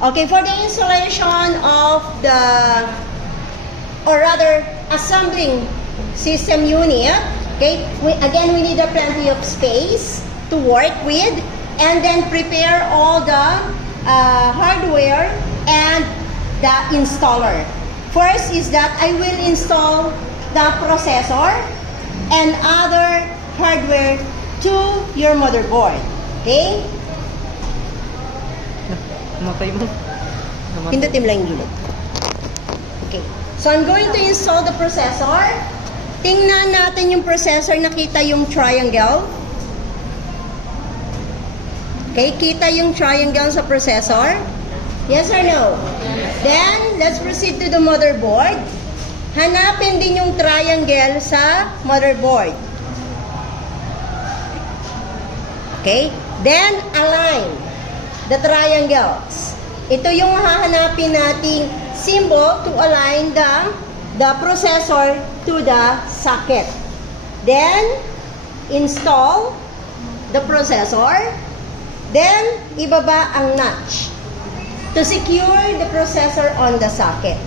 Okay, for the installation of the, or rather, assembling system unit, okay, again, we need a plenty of space to work with, and then prepare all the hardware and the installer. First is that I will install the processor and other hardware to your motherboard. Okay? Namatay mo. Pindutin mo lang yung gilid. Okay. So, I'm going to install the processor. Tingnan natin yung processor. Nakita yung triangle. Okay, kita yung triangle sa processor? Yes or no? Yes. Then, let's proceed to the motherboard. Hanapin din yung triangle sa motherboard. Okay? Then, align the triangles. Ito yung hahanapin nating symbol to align the processor to the socket. Then, install the processor. Then, ibaba ang notch to secure the processor on the socket.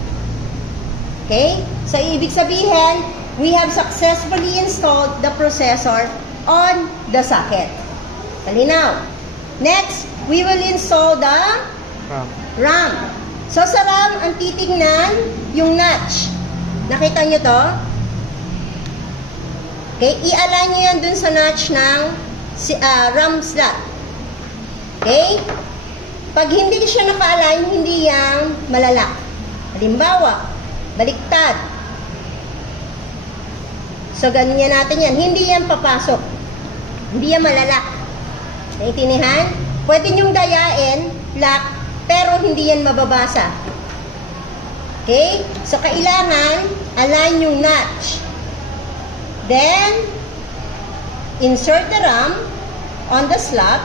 Okay? So, ibig sabihin, we have successfully installed the processor on the socket. Malinaw. Next, we will install the RAM. So, sa RAM, ang titignan yung notch. Nakita nyo to? Okay, i-align nyo yan dun sa notch ng RAM slot. Okay? Pag hindi siya naka-align, hindi yan malalak. Halimbawa, baliktad. So, ganyan natin yan. Hindi yan papasok. Hindi yan malalak. Naintindihan? Pwede nyong dayain, lock, pero hindi yan mababasa. Okay? So, kailangan align yung notch. Then, insert the RAM on the slot.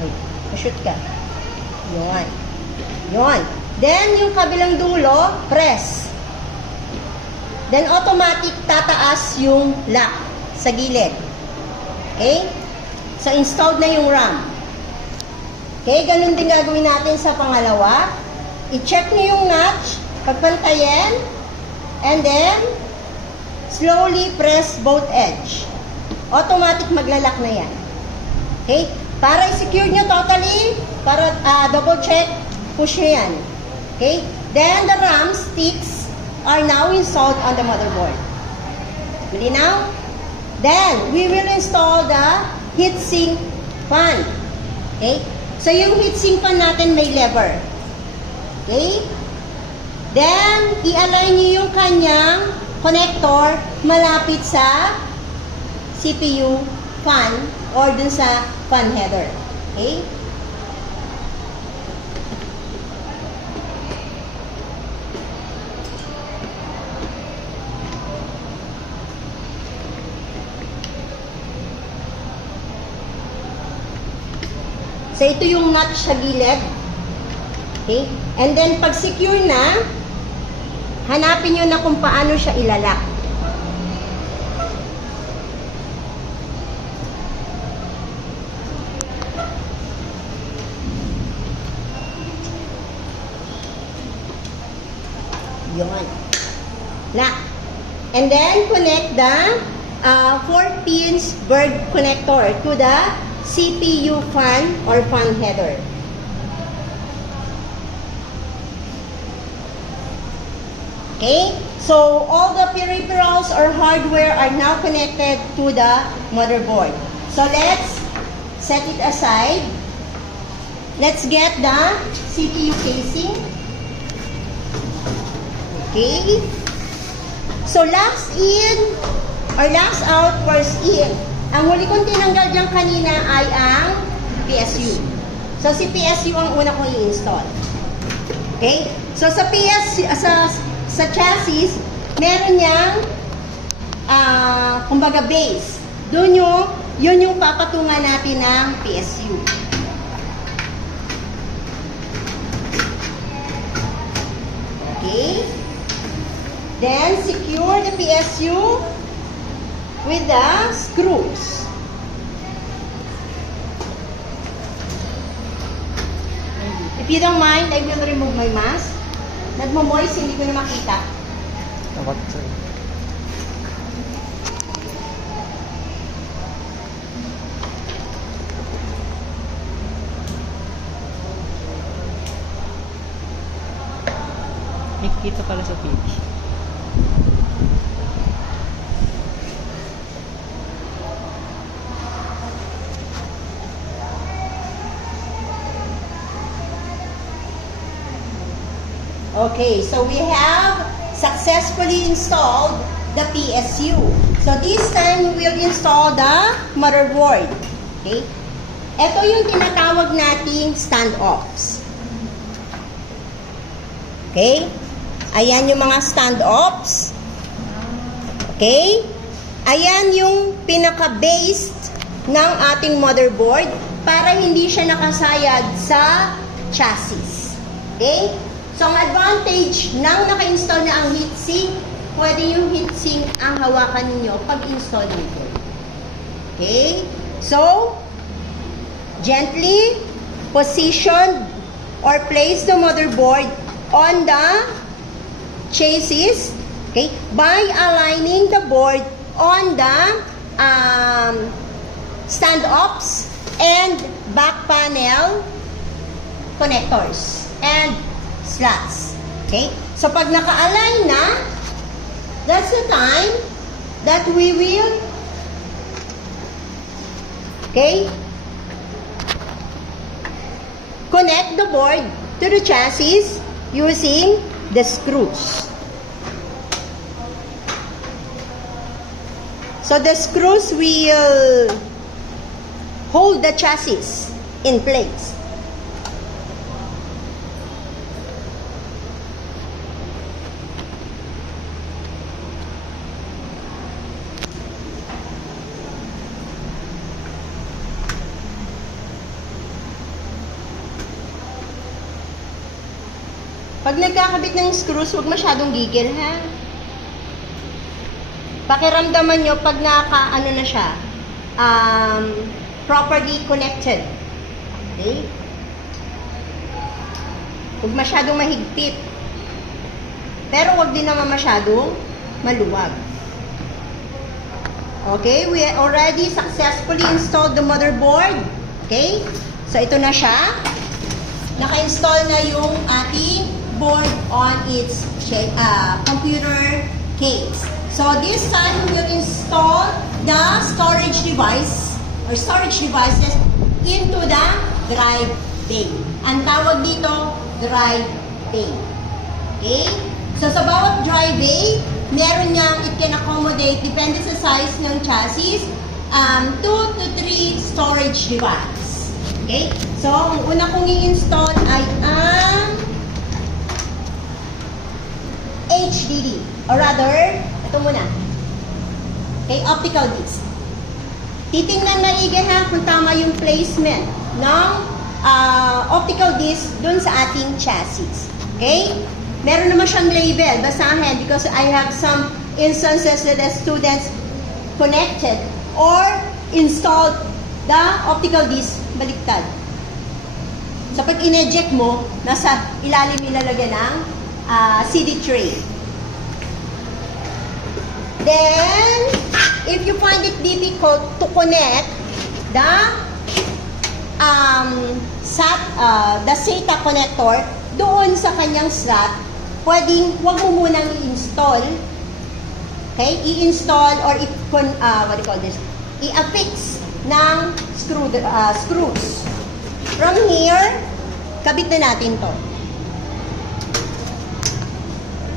Ay, shoot ka. Yun. Yun. Then, yung kabilang dulo, press. Then, automatic tataas yung lock sa gilid. Okay? So, installed na yung RAM. Okay? Ganun din gagawin natin sa pangalawa. I-check nyo yung notch, pagpantayin, and then, slowly press both edge. Automatic maglalak na yan. Okay? Para i-secure nyo totally, para double check, push nyo yan. Okay? Then, the RAM sticks are now installed on the motherboard. Malinaw? Then, we will install the heatsink fan. Okay? So, yung heatsink fan natin may lever. Okay? Then, i-align nyo yung kanyang connector malapit sa CPU fan or dun sa fan header. Okay? So, ito yung notch sa gilid. Okay? And then, pag secure na, hanapin nyo na kung paano siya ilalak. Yun. Lock. And then, connect the 4 pins bird connector to the CPU fan or fan header. Okay? So, all the peripherals or hardware are now connected to the motherboard. So, let's set it aside. Let's get the CPU casing. Okay? So, last in or last out, first in. Ang huli kong tinanggal dyan kanina ay ang PSU. So, si PSU ang una kong i-install. Okay? So, sa PSU, sa chassis, meron niyang, kumbaga base. Doon yun yung papatungan natin ng PSU. Okay? Then, secure the PSU with the screws. If you don't mind, I will remove my mask. Nagmo-moist, hindi ko na makita. Nakikita pala sa TV. Okay, so we have successfully installed the PSU. So this time, we will install the motherboard. Okay? Ito yung tinatawag nating standoffs. Okay? Ayan yung mga standoffs. Okay? Ayan yung pinaka-based ng ating motherboard para hindi siya nakasayad sa chassis. Okay? So, ang advantage ng naka-install na ang heatsink, pwede yung heatsink ang hawakan ninyo pag-install nito. Okay? So, gently position or place the motherboard on the chassis, okay, by aligning the board on the standoffs and back panel connectors and slots. Okay? So, pag naka-align na, that's the time that we will, okay, connect the board to the chassis using the screws. So, the screws will hold the chassis in place. Pag nagkakabit ng screws, huwag masyadong gigil, ha? Pakiramdaman nyo pag naka-ano na siya, properly connected. Okay? Huwag masyadong mahigpit. Pero huwag din naman masyadong maluwag. Okay? We already successfully installed the motherboard. Okay? So, ito na siya. Naka-install na yung ating board on its computer case. So this time we will install the storage device or storage devices into the drive bay. Ang tawag dito, drive bay. Okay? So sa bawat drive bay, meron niyang, it can accommodate, depende sa size ng chassis, 2 to 3 storage device. Okay? So ang una kong i-install ay ang HDD, or rather, ito muna. Okay, optical disc. Titingnan maigi ha kung tama yung placement ng optical disc dun sa ating chassis. Okay? Meron naman siyang label, basahin, because I have some instances that the students connected or installed the optical disc baliktad. So pag in-eject mo, nasa ilalim ilalagyan ng CD tray. Then, if you find it difficult to connect the SATA connector doon sa kanyang slot, pwedeng wag mo munang i-install. Okay? I-install or i-affix ng screws. From here, kabit na natin to.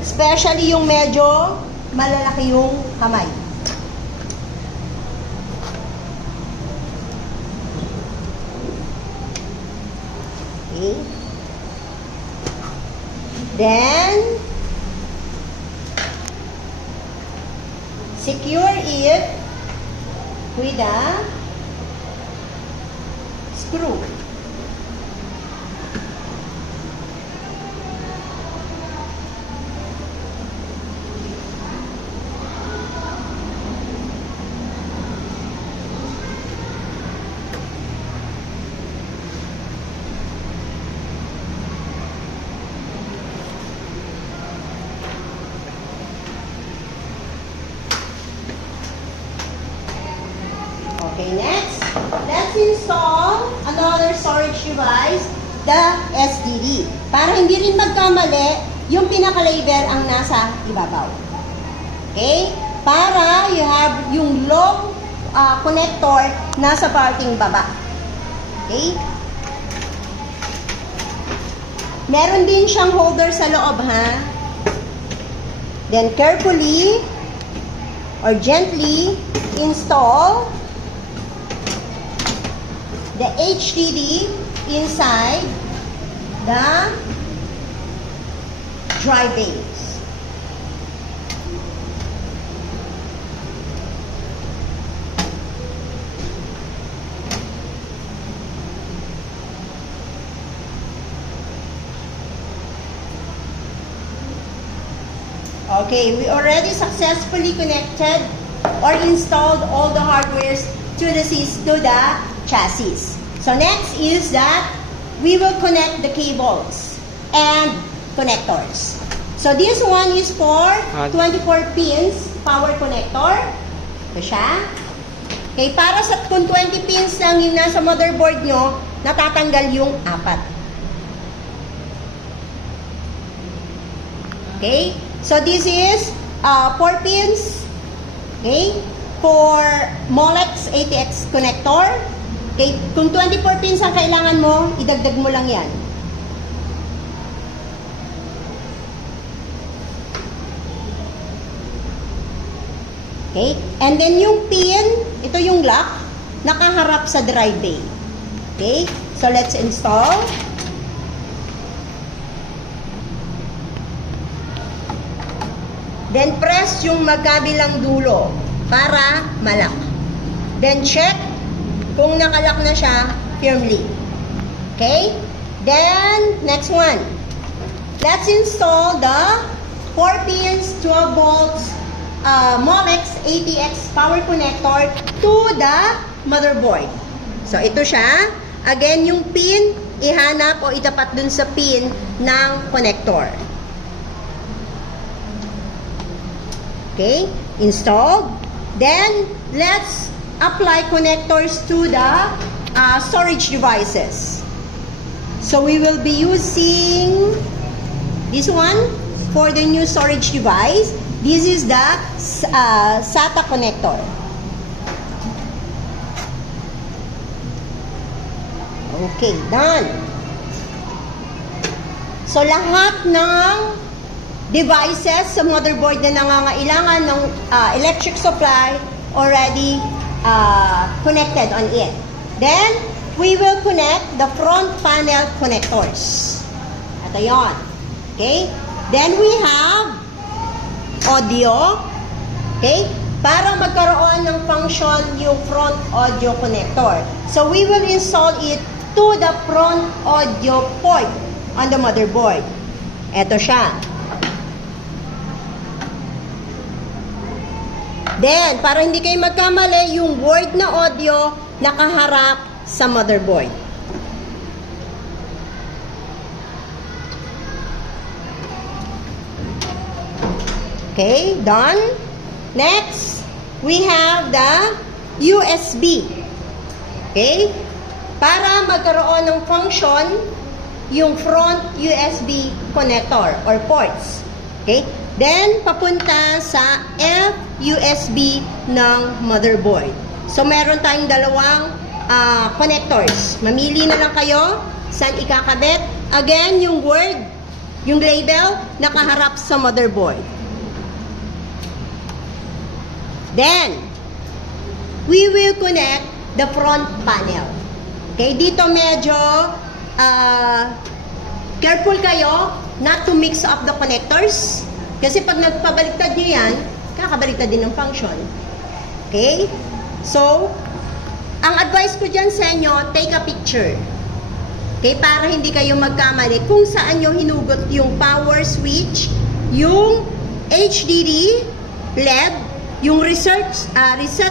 Especially yung medyo malalaki yung kamay. Okay. Then, secure it with a screw. let's install another storage device, the SDD. Para hindi rin magkamali, yung pinaka-label ang nasa ibabaw. Okay? Para you have yung long connector nasa parting baba. Okay? Meron din siyang holder sa loob, ha? Then carefully or gently install the HDD inside the drive bays. Okay, we already successfully connected or installed all the hardwares to the chassis. So next is that we will connect the cables and connectors. So this one is for 24 pins power connector. Ito siya. Okay, para sa kung 20 pins lang yung nasa motherboard nyo, natatanggal yung 4. Okay? So this is 4 pins, okay, for Molex ATX connector. Okay, kung 24 pins ang kailangan mo, idagdag mo lang yan. Okay, and then yung pin, ito yung lock, nakaharap sa drive bay. Okay, so let's install. Then press yung magkabilang dulo para malak. Then check kung nakalock na siya firmly. Okay? Then next one. Let's install the 4 pins 12 volts Molex ATX power connector to the motherboard. So ito siya. Again, yung pin ihanap o itapat dun sa pin ng connector. Okay, installed. Then, let's apply connectors to the storage devices. So, we will be using this one for the new storage device. This is the SATA connector. Okay, done. So, lahat ng devices sa motherboard na nangangailangan ng electric supply already connected on it. Then, we will connect the front panel connectors. Ito yon. Okay? Then, we have audio. Okay? Para magkaroon ng function yung front audio connector. So, we will install it to the front audio port on the motherboard. Ito siya. Then, para hindi kayo magkamali, yung word na audio nakaharap sa motherboard. Okay, done. Next, we have the USB. Okay? Para magkaroon ng function yung front USB connector or ports. Okay? Then, papunta sa FUSB ng motherboard. So, meron tayong dalawang connectors. Mamili na lang kayo saan ikakabit. Again, yung word, yung label, nakaharap sa motherboard. Then, we will connect the front panel. Okay, dito medyo careful kayo not to mix up the connectors. Kasi pag nagpabaliktad nyo yan, kakabaliktad din ng function. Okay? So, ang advice ko dyan sa inyo, take a picture. Okay? Para hindi kayo magkamali kung saan nyo hinugot yung power switch, yung HDD, LED, yung reset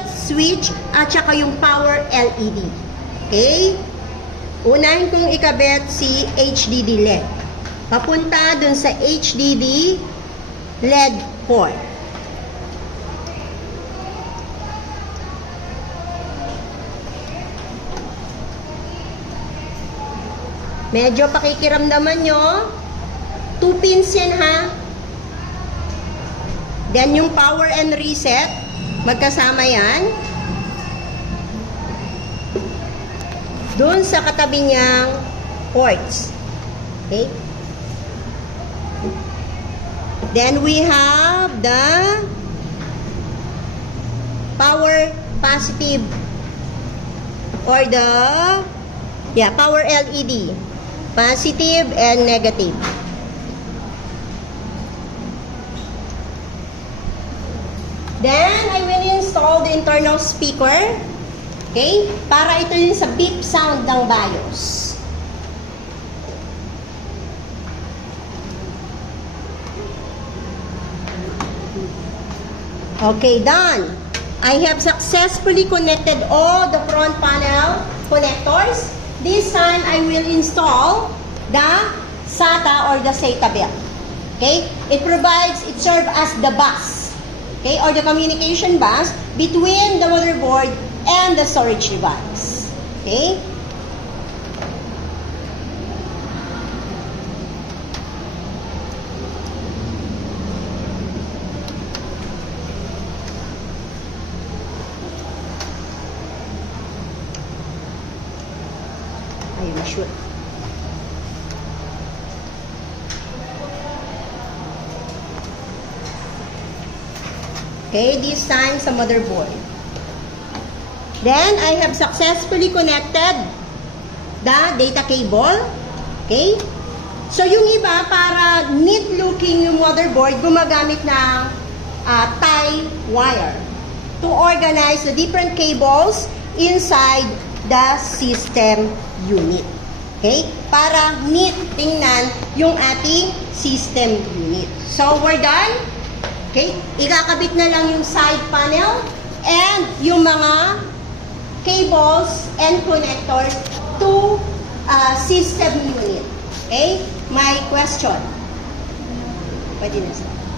switch, at saka yung power LED. Okay? Unahin kong ikabit si HDD LED. Papunta dun sa HDD LED port. Medyo pakikiramdaman nyo. 2 pins yan ha. Then yung power and reset, magkasama yan. Doon sa katabi niyang ports. Okay? Then we have the power positive or the power LED. Positive and negative. Then, I will install the internal speaker. Okay? Para ito yung sa beep sound ng BIOS. Okay, done. I have successfully connected all the front panel connectors. This time, I will install the SATA or the SATA belt. Okay? It serves as the bus. Okay, or the communication bus between the motherboard and the storage device. Okay? Ayun, na-shoot. Okay, this time sa motherboard. Then, I have successfully connected the data cable. Okay? So, yung iba, para neat-looking yung motherboard, gumagamit ng tie wire to organize the different cables inside the system unit. Okay? Para neat tingnan yung ating system unit. So, we're done. Okay? Ikakabit na lang yung side panel and yung mga cables and connectors to system unit. Okay? My question. Pwede na siya.